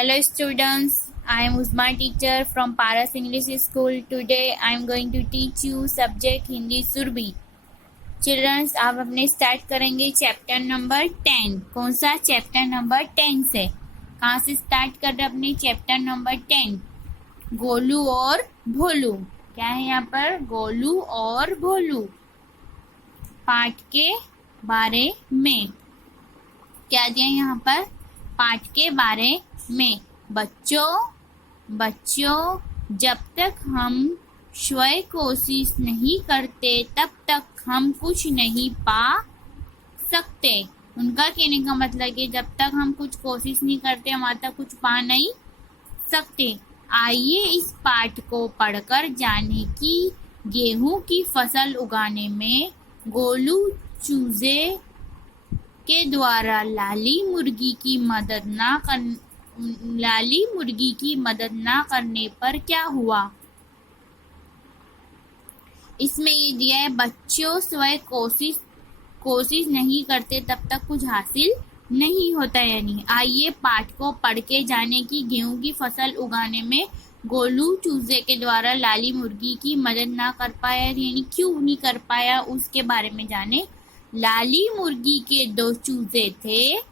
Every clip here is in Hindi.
Hello students, I am Uzma teacher from Paras English School. Today I am going to teach you subject Hindi Surbi. Children's आप अपने स्टार्ट करेंगे चैप्टर नंबर 10। कौन सा? चैप्टर नंबर 10 से। कहाँ से स्टार्ट कर रहे अपने चैप्टर नंबर 10? गोलू और भोलू। क्या है यहाँ पर? गोलू और भोलू। पाठ के बारे में क्या दिया यहाँ पर? पाठ के बारे में। बच्चों जब तक हम स्वयं कोशिश नहीं करते तब तक हम कुछ नहीं पा सकते। उनका कहने का मतलब है जब तक हम कुछ कोशिश नहीं करते हम तक कुछ पा नहीं सकते। आइए इस पाठ को पढ़कर जाने की गेहूं की फसल उगाने में गोलू चूजे के द्वारा लाली मुर्गी की मदद ना करने पर क्या हुआ। इसमें ये दिया है बच्चों स्वयं कोशिश नहीं करते तब तक कुछ हासिल नहीं होता। यानी आइए पाठ को पढ़ के जाने की गेहूं की फसल उगाने में गोलू चूजे के द्वारा लाली मुर्गी की मदद ना कर पाया, यानी क्यों नहीं कर पाया उसके बारे में जाने। लाली मुर्गी के 2 चूजे थे।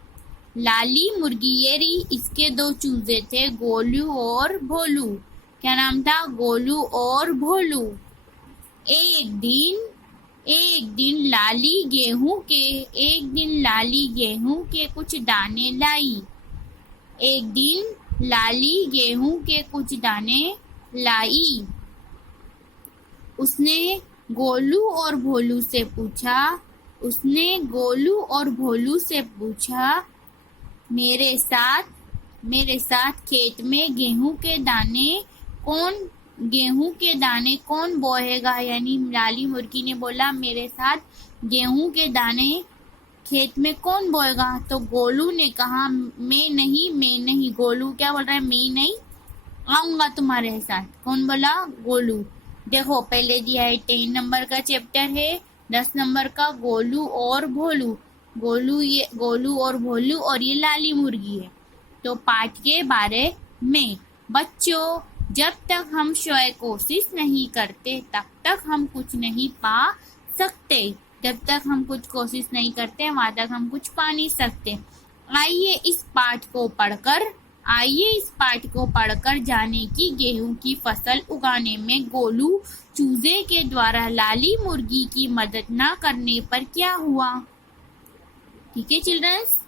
लाली मुर्गी ये रही, इसके 2 चूजे थे गोलू और भोलू। क्या नाम था? गोलू और भोलू। एक दिन लाली गेहूं के कुछ दाने लाई। उसने गोलू और भोलू से पूछा मेरे साथ खेत में गेहूं के दाने कौन बोएगा। यानी लाली मुर्गी ने बोला मेरे साथ गेहूं के दाने खेत में कौन बोएगा। तो गोलू ने कहा मैं नहीं। गोलू क्या बोल रहा है? मैं नहीं आऊंगा तुम्हारे साथ। कौन बोला? गोलू। देखो पहले दिया है 10 नंबर का चैप्टर है, 10 नंबर का गोलू और भोलू। गोलू और भोलू और ये लाली मुर्गी है। तो पाठ के बारे में बच्चों जब तक हम स्वयं कोशिश नहीं करते तब तक हम कुछ नहीं पा सकते। जब तक हम कुछ कोशिश नहीं करते वहां तक हम कुछ पा नहीं सकते। आइए इस पाठ को पढ़कर जाने की गेहूं की फसल उगाने में गोलू चूजे के द्वारा लाली मुर्गी की मदद न करने पर क्या हुआ। ठीक है चिल्ड्रंस।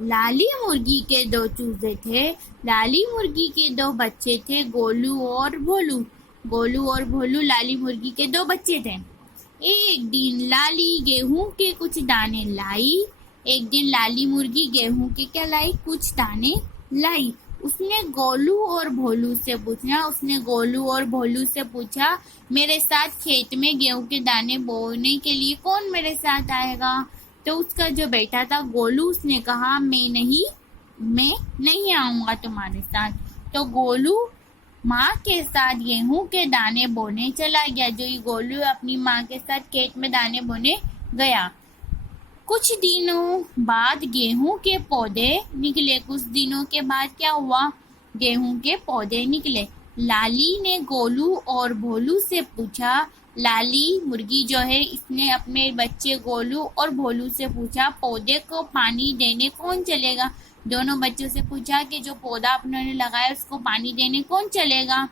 लाली मुर्गी के 2 चूजे थे। लाली मुर्गी के 2 बच्चे थे गोलू और भोलू लाली मुर्गी के 2 बच्चे थे। एक दिन लाली गेहूं के कुछ दाने लाई। एक दिन लाली मुर्गी गेहूं के क्या लाई? कुछ दाने लाई। उसने गोलू और भोलू से पूछा मेरे साथ खेत में गेहूं के दाने बोने के लिए कौन मेरे साथ आएगा। तो उसका जो बेटा था गोलू उसने कहा मैं नहीं आऊंगा तुम्हारे साथ। तो गोलू माँ के साथ गेहूं के दाने बोने चला गया। जो ये गोलू अपनी माँ के साथ खेत में दाने बोने गया। कुछ दिनों बाद गेहूं के पौधे निकले। कुछ दिनों के बाद क्या हुआ? गेहूं के पौधे निकले। लाली ने गोलू और भोलू से पूछा, लाली मुर्गी जो है इसने अपने बच्चे गोलू और भोलू से पूछा पौधे को पानी देने कौन चलेगा। दोनों बच्चों से पूछा कि जो पौधा अपने लगाया उसको पानी देने कौन चलेगा।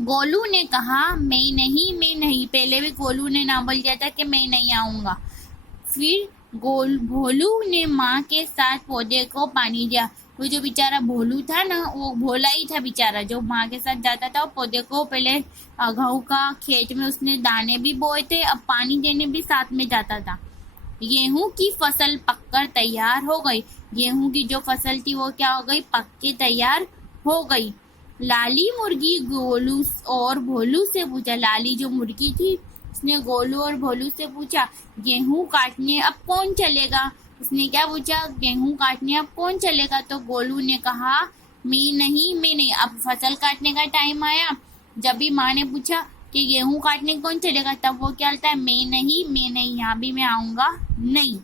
गोलू ने कहा मैं नहीं। पहले भी गोलू ने ना बोल दिया था कि मैं नहीं आऊंगा। फिर भोलू ने माँ के साथ पौधे को पानी दिया। वो जो बेचारा भोलू था ना वो भोला ही था बेचारा, जो माँ के साथ जाता था। पौधे को पहले गेहूं का खेत में उसने दाने भी बोए थे, अब पानी देने भी साथ में जाता था। गेहूं की फसल पककर तैयार हो गई। गेहूं की जो फसल थी वो क्या हो गई? पक के तैयार हो गई। लाली मुर्गी गोलू और भोलू से पूछा। लाली जो मुर्गी थी उसने गोलू और भोलू से पूछा गेहूं काटने अब कौन चलेगा। उसने क्या पूछा? गेहूं काटने अब कौन चलेगा। तो गोलू ने कहा मैं नहीं। अब फसल काटने का टाइम आया। जब भी माँ ने पूछा कि गेहूं काटने कौन चलेगा तब वो क्या बोलता है? मैं नहीं, यहाँ भी मैं आऊंगा नहीं।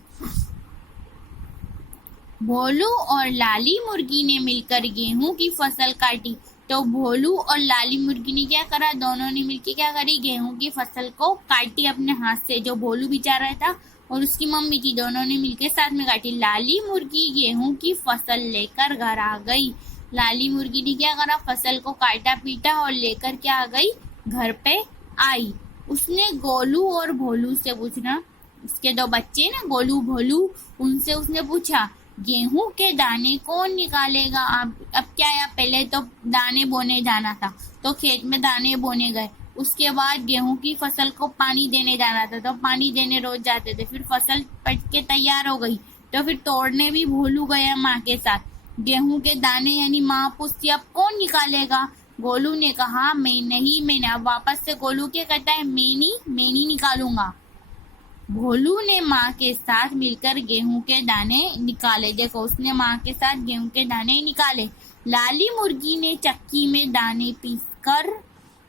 भोलू और लाली मुर्गी ने मिलकर गेहूं की फसल काटी। तो भोलू और लाली मुर्गी ने क्या करा, दोनों ने मिलकर क्या करी, गेहूं की फसल को काटी अपने हाथ से। जो भोलू बेचारा था और उसकी मम्मी थी, दोनों ने मिलकर साथ में काटी। लाली मुर्गी गेहूं की फसल लेकर घर आ गई। लाली मुर्गी ने क्या करा, फसल को काटा पीटा और लेकर क्या आ गई, घर पे आई। उसने गोलू और भोलू से पूछना, उसके दो बच्चे ना गोलू भोलू, उनसे उसने पूछा गेहूं के दाने कौन निकालेगा। अब क्या है, पहले तो दाने बोने जाना था तो खेत में दाने बोने गए, उसके बाद गेहूं की फसल को पानी देने जाना था तो पानी देने रोज जाते थे। फिर फसल पट के तैयार हो गई तो फिर तोड़ने भी भोलू गया माँ के साथ। गेहूं के दाने यानी माँ पूछती अब कौन निकालेगा। गोलू ने कहा मैं नहीं, मैंने। अब वापस से गोलू क्या कहता है, मैं नहीं निकालूंगा। भोलू ने माँ के साथ मिलकर गेहूं के दाने निकाले। देखो उसने माँ के साथ गेहूं के दाने निकाले। लाली मुर्गी ने चक्की में दाने पीसकर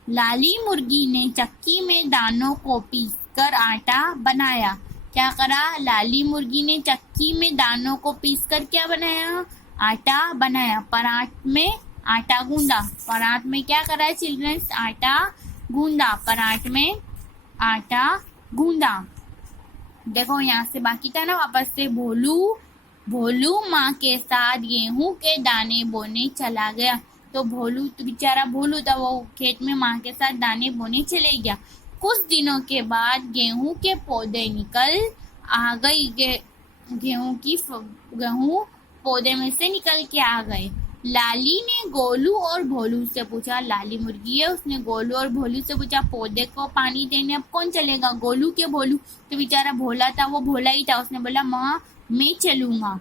लाली मुर्गी ने चक्की में दानों को पीसकर आटा बनाया। क्या करा, लाली मुर्गी ने चक्की में दानों को पीसकर क्या बनाया, आटा बनाया। परात में आटा गूंदा। परात में क्या करा चिल्ड्रंस, आटा गूंदा। परात में आटा गूंदा। देखो यहाँ से बाकी था ना, वापस से भोलू माँ के साथ गेहूं के दाने बोने चला गया। तो भोलू तो बेचारा भोलू था, वो खेत में माँ के साथ दाने बोने चले गया। कुछ दिनों के बाद गेहूं के पौधे निकल आ गई। गेहूं पौधे में से निकल के आ गए। लाली ने गोलू और भोलू से पूछा, लाली मुर्गी है, उसने गोलू और भोलू से पूछा पौधे को पानी देने अब कौन चलेगा, गोलू के भोलू। तो बेचारा भोला था, वो भोला ही था, उसने बोला माँ मैं चलूंगा।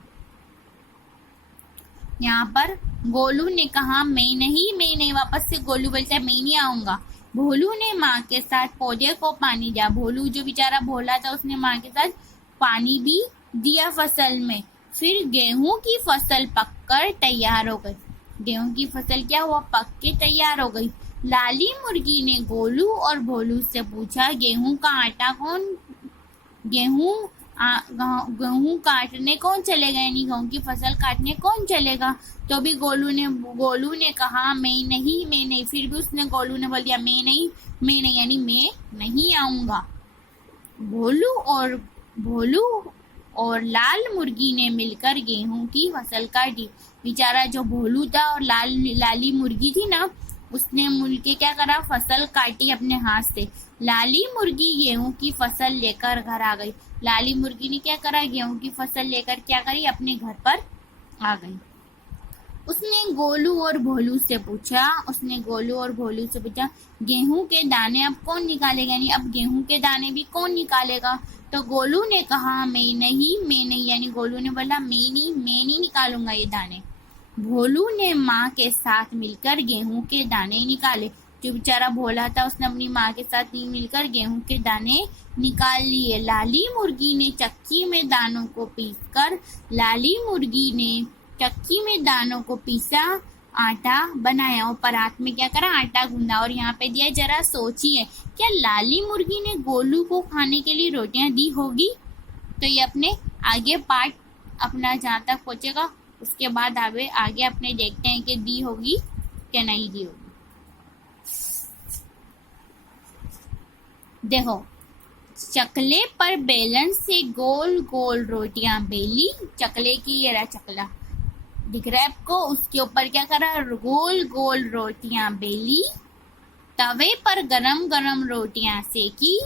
यहाँ पर गोलू ने कहा मैं नहीं। वापस से गोलू बोलता है मैं नहीं आऊंगा। भोलू ने माँ के साथ पौधे को पानी दिया। भोलू जो बेचारा भोला था उसने माँ के साथ पानी भी दिया फसल में। फिर गेहूं की फसल पककर तैयार हो गई। गेहूं की फसल क्या हुआ, पक के तैयार हो गई। लाली मुर्गी ने गोलू और भोलू से पूछा गेहूं काटने कौन चलेगा, यानी गेहूं की फसल काटने कौन चलेगा। तो भी गोलू ने कहा मैं नहीं। फिर भी उसने गोलू ने बोल दिया मैं नहीं यानी मैं नहीं आऊंगा। भोलू और लाल मुर्गी ने मिलकर गेहूं की फसल काटी। बेचारा जो भोलू था और लाली मुर्गी थी ना, उसने मिलके क्या करा, फसल काटी अपने हाथ से। लाली मुर्गी गेहूं की फसल लेकर घर आ गई। लाली मुर्गी ने क्या करा, गेहूं की फसल लेकर क्या करी, अपने घर पर आ गई। उसने गोलू और भोलू से पूछा गेहूं के दाने अब कौन निकालेगा, यानी अब गेहूं के दाने भी कौन निकालेगा। तो गोलू ने कहा मैं नहीं यानी गोलू ने बोला मैं नहीं निकालूंगा ये दाने। भोलू ने माँ के साथ मिलकर गेहूं के दाने निकाले। जो बेचारा भोला था उसने अपनी माँ के साथ मिलकर गेहूं के दाने निकाल लिए। लाली मुर्गी ने चक्की में दानों को पीसा आटा बनाया और परात में क्या करा, आटा गूंदा। और यहाँ पे दिया, जरा सोचिए क्या लाली मुर्गी ने गोलू को खाने के लिए रोटियां दी होगी। तो ये अपने आगे पार्ट अपना जहाँ तक पहुंचेगा उसके बाद आगे अपने देखते हैं कि दी होगी क्या नहीं दी होगी। देखो, चकले पर बेलन से गोल गोल रोटियां बेली। चकले की ये रहा चकला दिख रहा है आपको, उसके ऊपर क्या करा, गोल गोल रोटियां बेली। तवे पर गरम गरम रोटियां सेकी।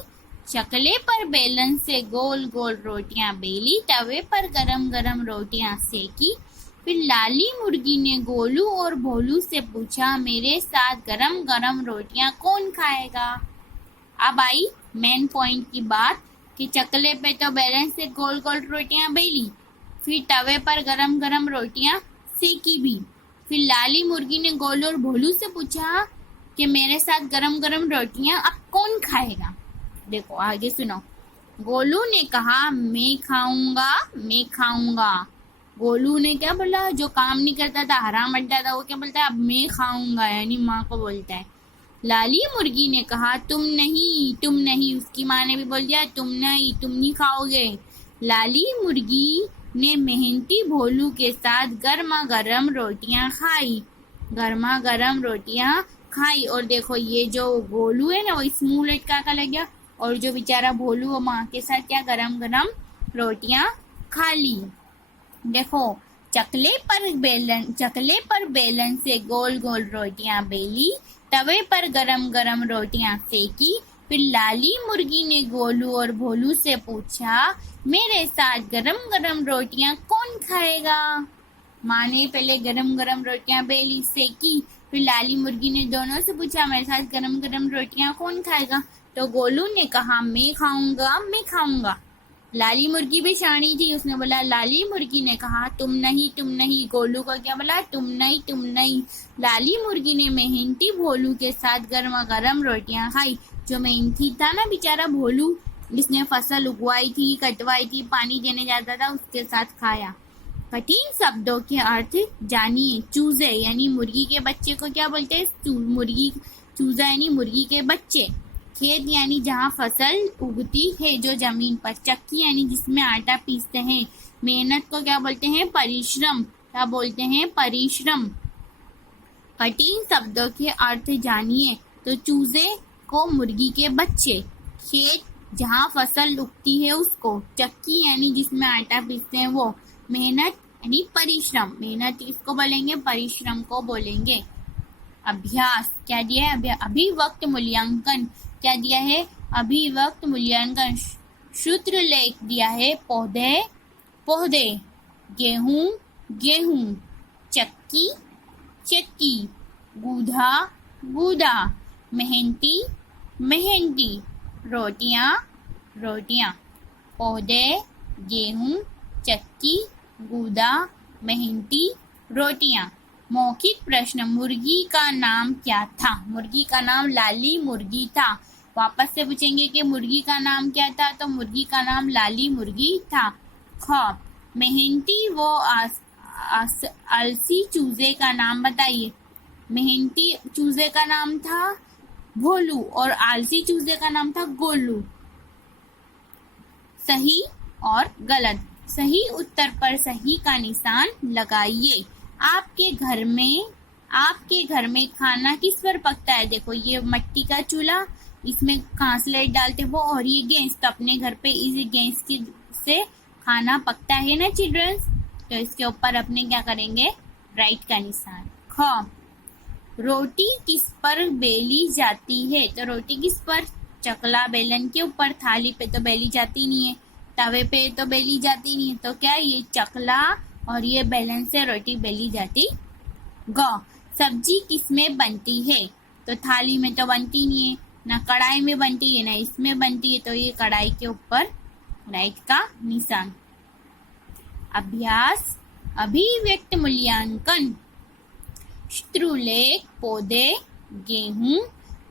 चकले पर बेलन से गोल गोल रोटियां बेली, तवे पर गरम गरम रोटियां सेकी। फिर लाली मुर्गी ने गोलू और भोलू से पूछा मेरे साथ गरम गरम रोटियां कौन खाएगा। अब आई मेन पॉइंट की बात कि चकले पे तो बेलन से गोल गोल रोटियां बेली, फिर तवे पर गरम गरम रोटियां सेकी भी। फिर लाली मुर्गी ने गोलू और भोलू से पूछा कि मेरे साथ गरम गरम रोटियां अब कौन खाएगा। देखो आगे सुनो। गोलू ने कहा मैं खाऊंगा। गोलू ने क्या बोला, जो काम नहीं करता था, हराम अड्डा था, वो क्या बोलता है, अब मैं खाऊंगा, यानी माँ को बोलता है। लाली मुर्गी ने कहा तुम नहीं। उसकी माँ ने भी बोल दिया तुम नहीं खाओगे। लाली मुर्गी ने मेहनती भोलू के साथ गर्मा गर्म रोटियां खाई। गर्मा गर्म रोटियां खाई। और देखो ये जो गोलू है ना वो इस मुंह लटका कर लग गया, और जो बेचारा भोलू वो माँ के साथ क्या गरम गरम रोटियां खा ली। देखो चकले पर बेलन से गोल गोल रोटियां बेली, तवे पर गरम गरम रोटियां सेकी। फिर लाली मुर्गी ने गोलू और भोलू से पूछा, मेरे साथ गरम गरम रोटियां कौन खाएगा। माँ ने पहले गरम गरम रोटियां बेली, सेकी, फिर लाली मुर्गी ने दोनों से पूछा, मेरे साथ गरम गरम रोटियां कौन खाएगा। तो गोलू ने कहा, मैं खाऊंगा। लाली मुर्गी भी शानी थी, उसने बोला, लाली मुर्गी ने कहा, तुम नहीं। गोलू को क्या बोला, तुम नहीं। लाली मुर्गी ने मेहनती भोलू के साथ गर्मा गर्म रोटियां खाई। जो मेहनती था ना बेचारा भोलू, जिसने फसल उगवाई थी, कटवाई थी, पानी देने जाता था, उसके साथ खाया। कठिन शब्दों के अर्थ जानिए। चूजे यानी मुर्गी के बच्चे को क्या बोलते हैं, चूजा यानी मुर्गी के बच्चे। खेत यानी जहाँ फसल उगती है जो जमीन पर। चक्की यानी जिसमें आटा पीसते हैं। मेहनत को क्या बोलते हैं, परिश्रम। क्या बोलते हैं, परिश्रम। कठिन शब्दों के अर्थ जानिए। तो चूजे को मुर्गी के बच्चे, खेत जहाँ फसल उगती है उसको, चक्की यानी जिसमें आटा पीसते हैं वो, मेहनत यानी परिश्रम, मेहनत किसको बोलेंगे, परिश्रम को बोलेंगे। अभ्यास क्या दिया है, अभिव्यक्त मूल्यांकन क्या दिया है, अभिव्यक्त मूल्यांकन। सूत्र लेख दिया है, पौधे, गेहूं, चक्की, गूदा, मेहनती, रोटियां। पौधे, गेहूं, चक्की, गूदा, मेहनती, रोटियां। मौखिक प्रश्न, मुर्गी का नाम क्या था। मुर्गी का नाम लाली मुर्गी था। वापस से पूछेंगे कि मुर्गी का नाम क्या था, तो मुर्गी का नाम लाली मुर्गी था। ख, मेहनती वो आलसी चूजे का नाम बताइए। मेहनती चूजे का नाम था भोलू और आलसी चूजे का नाम था गोलू। सही और गलत। सही उत्तर पर सही का निशान लगाइए। आपके घर में खाना किस पर पकता है। देखो ये मट्टी का चूल्हा, इसमें कांसलेट डालते वो, और ये गैस, तो अपने घर पे इस गैस की से खाना पकता है ना चिल्ड्रंस। तो इसके ऊपर अपने क्या करेंगे, राइट का निशान। ख, रोटी किस पर बेली जाती है। तो रोटी किस पर, चकला बेलन के ऊपर। थाली पे तो बेली जाती नहीं है, तवे पे तो बेली जाती नहीं है, तो क्या ये चकला और ये बेलन से रोटी बेली जाती। ग, सब्जी किस में बनती है। तो थाली में तो बनती नहीं है, ना कढ़ाई में बनती है, ना इसमें बनती है, तो ये कढ़ाई के ऊपर राइट का निशान। अभ्यास, अभिव्यक्त मूल्यांकन। शत्रुलेख, पौधे, गेहूं,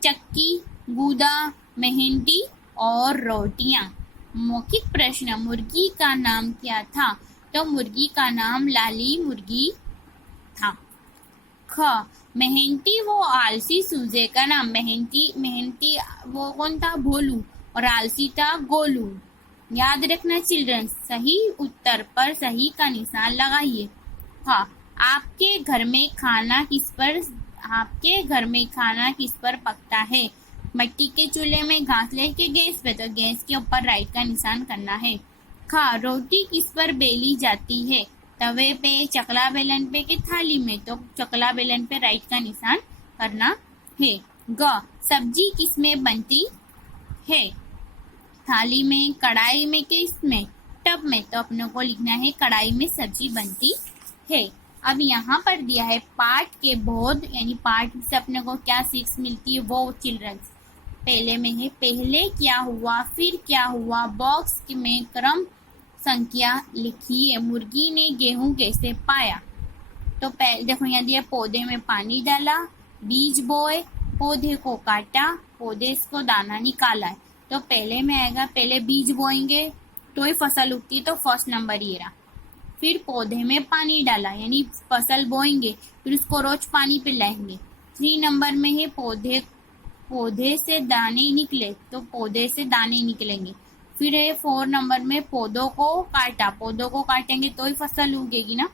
चक्की, गूदा, मेहनती और रोटियां। मौखिक प्रश्न, मुर्गी का नाम क्या था। तो मुर्गी का नाम लाली मुर्गी था। ख, मेहनती वो आलसी चूजे का नाम। मेहनती वो कौन था, भोलू, और आलसी था गोलू। याद रखना चिल्ड्रन, सही उत्तर पर सही का निशान लगाइए। हाँ, आपके घर में खाना किस पर पकता है। मट्टी के चूल्हे में, घास लेके गैस पे, तो गैस के ऊपर राइट का निशान करना है। खा, रोटी किस पर बेली जाती है। तवे पे, चकला बेलन पे कि थाली में, तो चकला बेलन पे राइट का निशान करना है। ग, सब्जी किस में बनती है। थाली में, कढ़ाई में कि इसमें, टब में, तो अपने को लिखना है कढ़ाई में सब्जी बनती है। अब यहाँ पर दिया है पाठ के बोध, यानी पाठ से अपने को क्या सीख मिलती है वो चिल्ड्रंस। पहले में है, पहले क्या हुआ, फिर क्या हुआ, बॉक्स में क्रम संख्या लिखिए। मुर्गी ने गेहूं कैसे पाया। तो देखो यहाँ दिया, पौधे में पानी डाला, बीज बोए, पौधे को काटा, पौधे को दाना निकाला। तो पहले में आएगा, पहले बीज बोएंगे तो ही फसल उगती, तो फर्स्ट नंबर ये रहा। फिर पौधे में पानी डाला, यानी फसल बोएंगे, फिर उसको रोज पानी पिलाएंगे। 3 नंबर में है, पौधे से दाने निकले, तो पौधे से दाने निकलेंगे। फिर है 4 नंबर में पौधों को काटा, पौधों को काटेंगे तो ही फसल उगेगी ना।